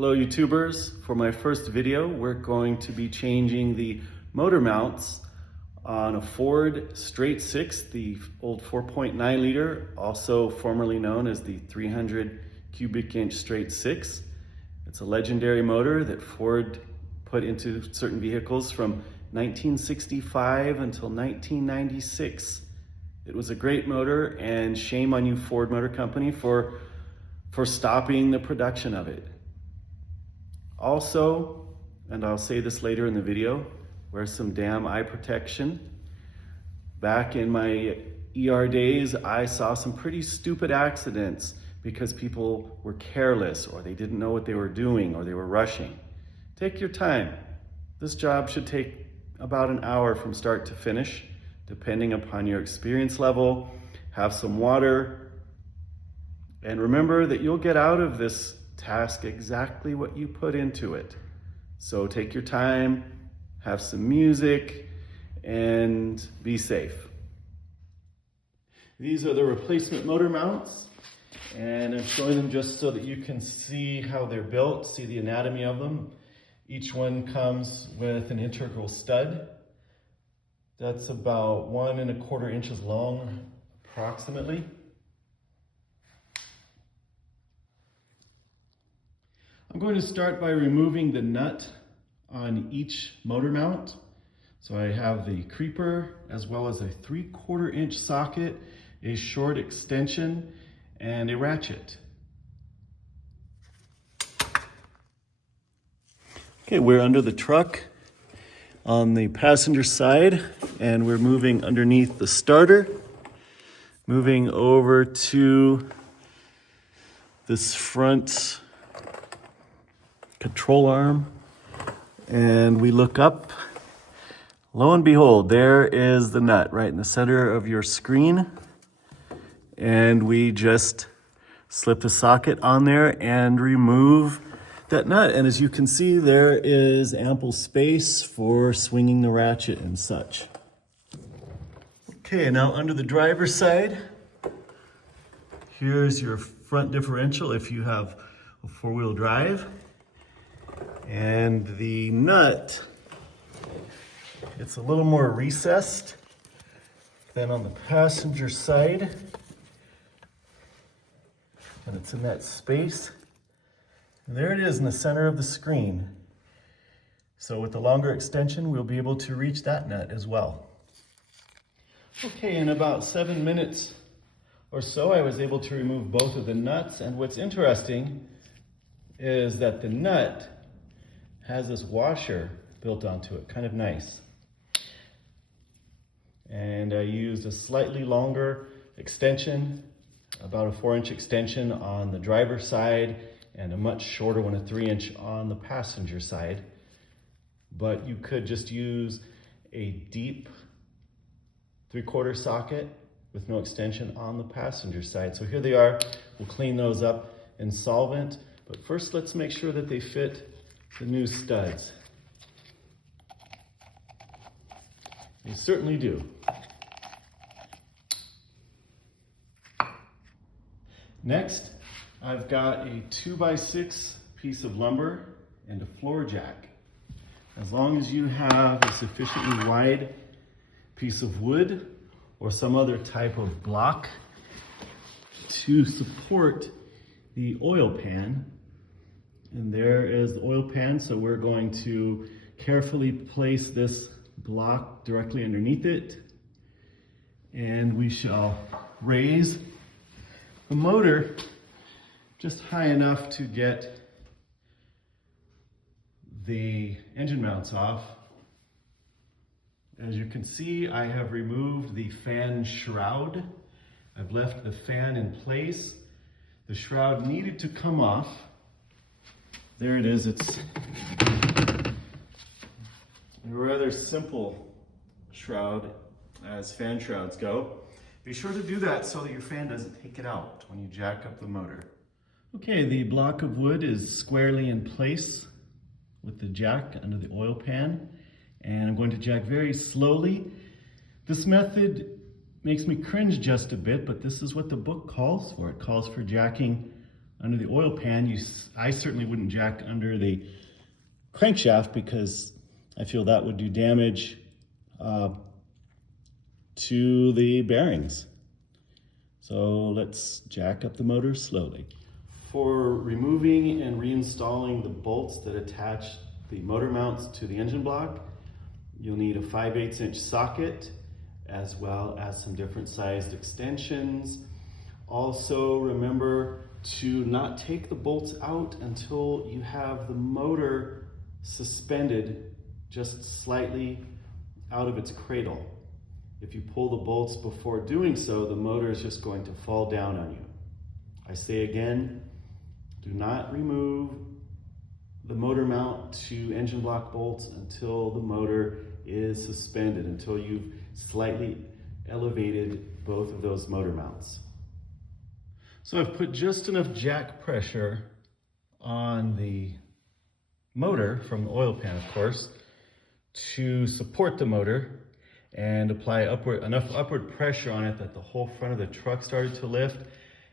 Hello YouTubers, for my first video we're going to be changing the motor mounts on a Ford Straight 6, the old 4.9 liter, also formerly known as the 300 cubic inch Straight 6. It's a legendary motor that Ford put into certain vehicles from 1965 until 1996. It was a great motor, and shame on you Ford Motor Company for stopping the production of it. Also, and I'll say this later in the video, wear some damn eye protection. Back in my ER days, I saw some pretty stupid accidents because people were careless, or they didn't know what they were doing, or they were rushing. Take your time. This job should take about an hour from start to finish, depending upon your experience level. Have some water, and remember that you'll get out of this task exactly what you put into it. So take your time, have some music, and be safe. These are the replacement motor mounts, and I'm showing them just so that you can see how they're built, see the anatomy of them. Each one comes with an integral stud. That's about 1 1/4 inches long, approximately. I'm going to start by removing the nut on each motor mount. So I have the creeper, as well as a 3/4 inch socket, a short extension, and a ratchet. Okay, we're under the truck on the passenger side, and we're moving underneath the starter, moving over to this front control arm, and we look up. Lo and behold, there is the nut right in the center of your screen, and we just slip the socket on there and remove that nut. And as you can see, there is ample space for swinging the ratchet and such. Okay, now under the driver's side, here's your front differential if you have a four-wheel drive. And the nut, it's a little more recessed than on the passenger side. And it's in that space. And there it is in the center of the screen. So with the longer extension, we'll be able to reach that nut as well. Okay, in about 7 minutes or so, I was able to remove both of the nuts. And what's interesting is that the nut has this washer built onto it, kind of nice. And I used a slightly longer extension, about a 4-inch extension on the driver's side, and a much shorter one, a 3-inch on the passenger side. But you could just use a deep 3/4 socket with no extension on the passenger side. So here they are. We'll clean those up in solvent, but first let's make sure that they fit the new studs. They certainly do. Next, I've got a 2x6 piece of lumber and a floor jack. As long as you have a sufficiently wide piece of wood or some other type of block to support the oil pan. And there is the oil pan, so we're going to carefully place this block directly underneath it. And we shall raise the motor just high enough to get the engine mounts off. As you can see, I have removed the fan shroud. I've left the fan in place. The shroud needed to come off. There it is. It's a rather simple shroud as fan shrouds go. Be sure to do that so that your fan doesn't take it out when you jack up the motor. Okay, the block of wood is squarely in place with the jack under the oil pan, and I'm going to jack very slowly. This method makes me cringe just a bit, but this is what the book calls for. It calls for jacking under the oil pan. I certainly wouldn't jack under the crankshaft because I feel that would do damage to the bearings. So let's jack up the motor slowly. For removing and reinstalling the bolts that attach the motor mounts to the engine block, you'll need a 5/8 inch socket as well as some different sized extensions. Also remember to not take the bolts out until you have the motor suspended just slightly out of its cradle. If you pull the bolts before doing so, the motor is just going to fall down on you. I say again, do not remove the motor mount to engine block bolts until the motor is suspended, until you've slightly elevated both of those motor mounts. So I've put just enough jack pressure on the motor from the oil pan, of course, to support the motor and apply enough upward pressure on it that the whole front of the truck started to lift.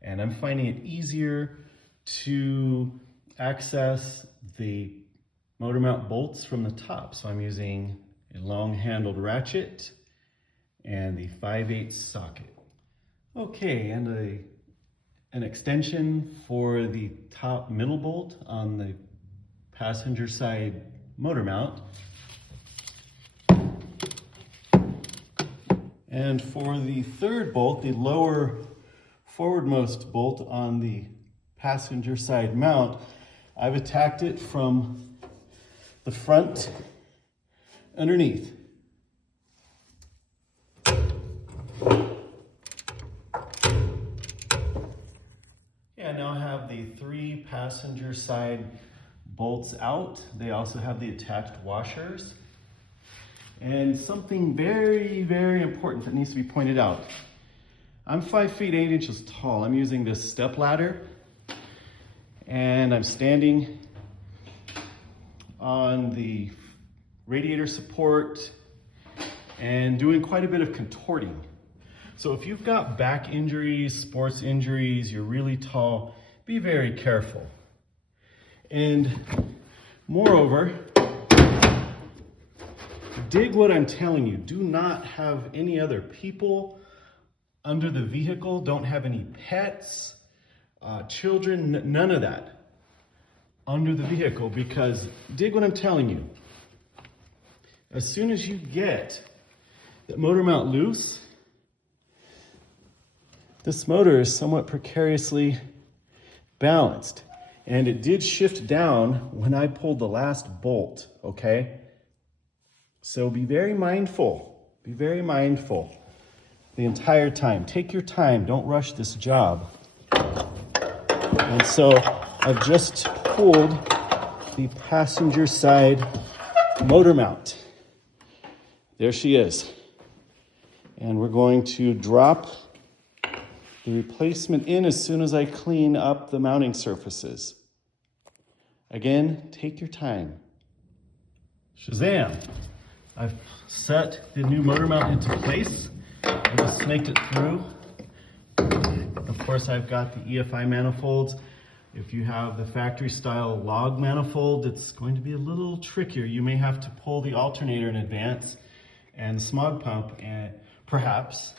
And I'm finding it easier to access the motor mount bolts from the top. So I'm using a long handled ratchet and the 5/8 socket. Okay, and an extension for the top middle bolt on the passenger side motor mount. And for the third bolt, the lower forwardmost bolt on the passenger side mount, I've attacked it from the front underneath. Yeah, now I have the 3 passenger side bolts out. They also have the attached washers. And something very, very important that needs to be pointed out. I'm 5 feet 8 inches tall. I'm using this step ladder and I'm standing on the radiator support and doing quite a bit of contorting. So if you've got back injuries, sports injuries, you're really tall, be very careful. And moreover, dig what I'm telling you. Do not have any other people under the vehicle. Don't have any pets, children, none of that under the vehicle, because dig what I'm telling you. As soon as you get the motor mount loose, this motor is somewhat precariously balanced, and it did shift down when I pulled the last bolt, okay? So be very mindful the entire time. Take your time, don't rush this job. And so I've just pulled the passenger side motor mount. There she is. And we're going to drop the replacement in as soon as I clean up the mounting surfaces. Again, take your time. Shazam! I've set the new motor mount into place. I just snaked it through. Of course, I've got the EFI manifolds. If you have the factory style log manifold, it's going to be a little trickier. You may have to pull the alternator in advance and the smog pump, and perhaps.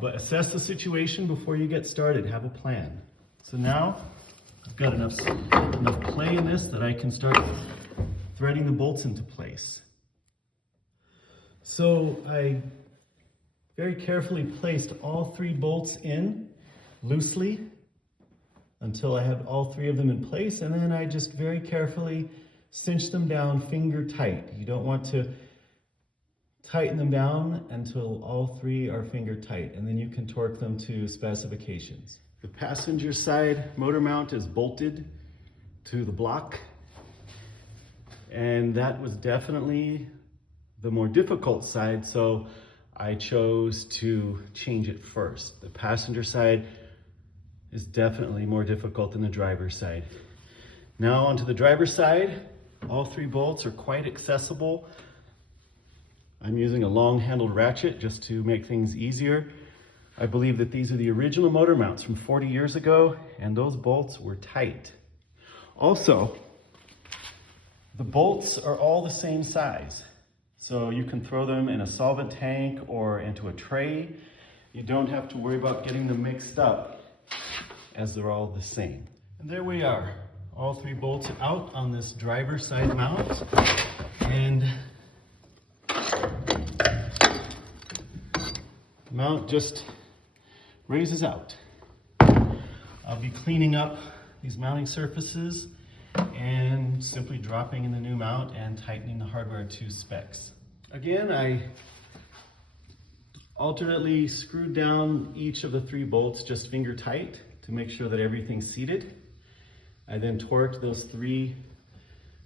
But assess the situation before you get started. Have a plan. So now I've got enough play in this that I can start threading the bolts into place. So I very carefully placed all 3 bolts in loosely until I had all 3 of them in place, and then I just very carefully cinched them down finger tight. You don't want to tighten them down until all 3 are finger tight, and then you can torque them to specifications. The passenger side motor mount is bolted to the block, and that was definitely the more difficult side, so I chose to change it first. The passenger side is definitely more difficult than the driver's side. Now onto the driver's side. All 3 bolts are quite accessible. I'm using a long handled ratchet just to make things easier. I believe that these are the original motor mounts from 40 years ago, and those bolts were tight. Also, the bolts are all the same size. So you can throw them in a solvent tank or into a tray. You don't have to worry about getting them mixed up, as they're all the same. And there we are. All three bolts are out on this driver's side mount. And the mount just raises out. I'll be cleaning up these mounting surfaces and simply dropping in the new mount and tightening the hardware to specs. Again, I alternately screwed down each of the three bolts just finger tight to make sure that everything's seated. I then torqued those three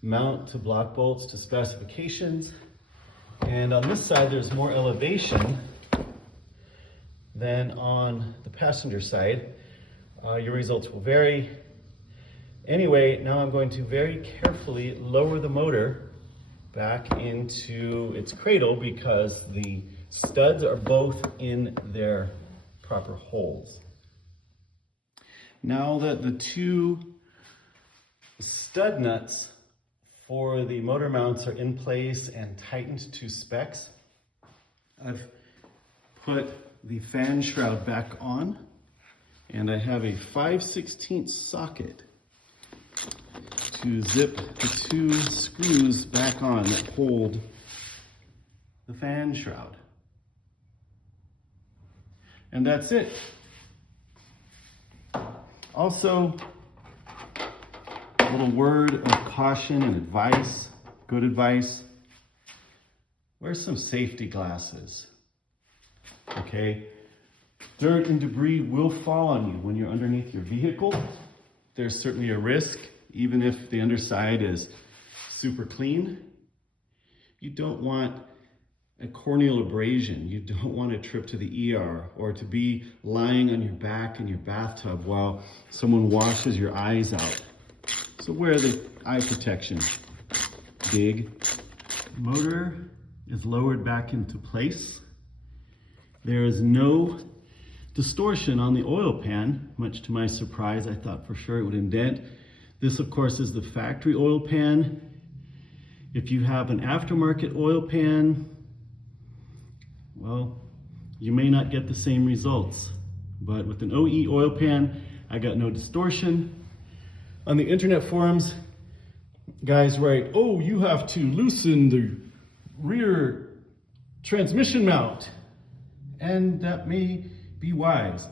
mount to block bolts to specifications. And on this side, there's more elevation than on the passenger side. Your results will vary. Anyway, now I'm going to very carefully lower the motor back into its cradle because the studs are both in their proper holes. Now that the two stud nuts for the motor mounts are in place and tightened to specs, I've put the fan shroud back on, and I have a 5/16 socket to zip the two screws back on that hold the fan shroud. And that's it. Also, a little word of caution and advice, good advice. Wear some safety glasses, okay? Dirt and debris will fall on you when you're underneath your vehicle. There's certainly a risk, even if the underside is super clean. You don't want a corneal abrasion. You don't want a trip to the ER or to be lying on your back in your bathtub while someone washes your eyes out. So wear the eye protection. Dig. Motor is lowered back into place. There is no distortion on the oil pan. Much to my surprise, I thought for sure it would indent. This, of course, is the factory oil pan. If you have an aftermarket oil pan, well, you may not get the same results. But with an OE oil pan, I got no distortion. On the internet forums, guys write, oh, you have to loosen the rear transmission mount. And that may be wise.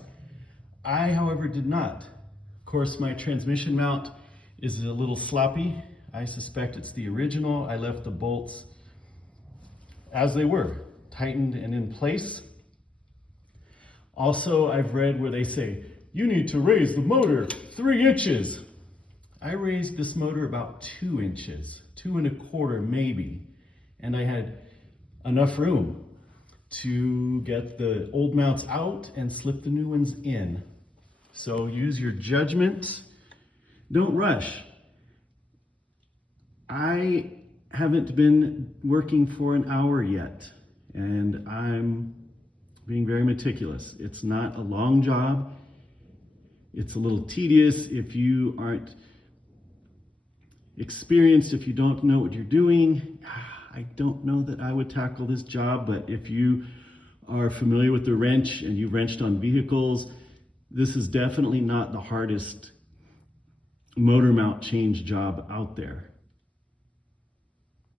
I, however, did not. Of course, my transmission mount is a little sloppy. I suspect it's the original. I left the bolts as they were, tightened and in place. Also, I've read where they say, you need to raise the motor 3 inches. I raised this motor about 2 inches, 2 1/4 maybe, and I had enough room to get the old mounts out and slip the new ones in. So use your judgment. Don't rush. I haven't been working for an hour yet, and I'm being very meticulous. It's not a long job. It's a little tedious if you aren't experienced, if you don't know what you're doing. I don't know that I would tackle this job, but if you are familiar with the wrench and you've wrenched on vehicles, this is definitely not the hardest motor mount change job out there.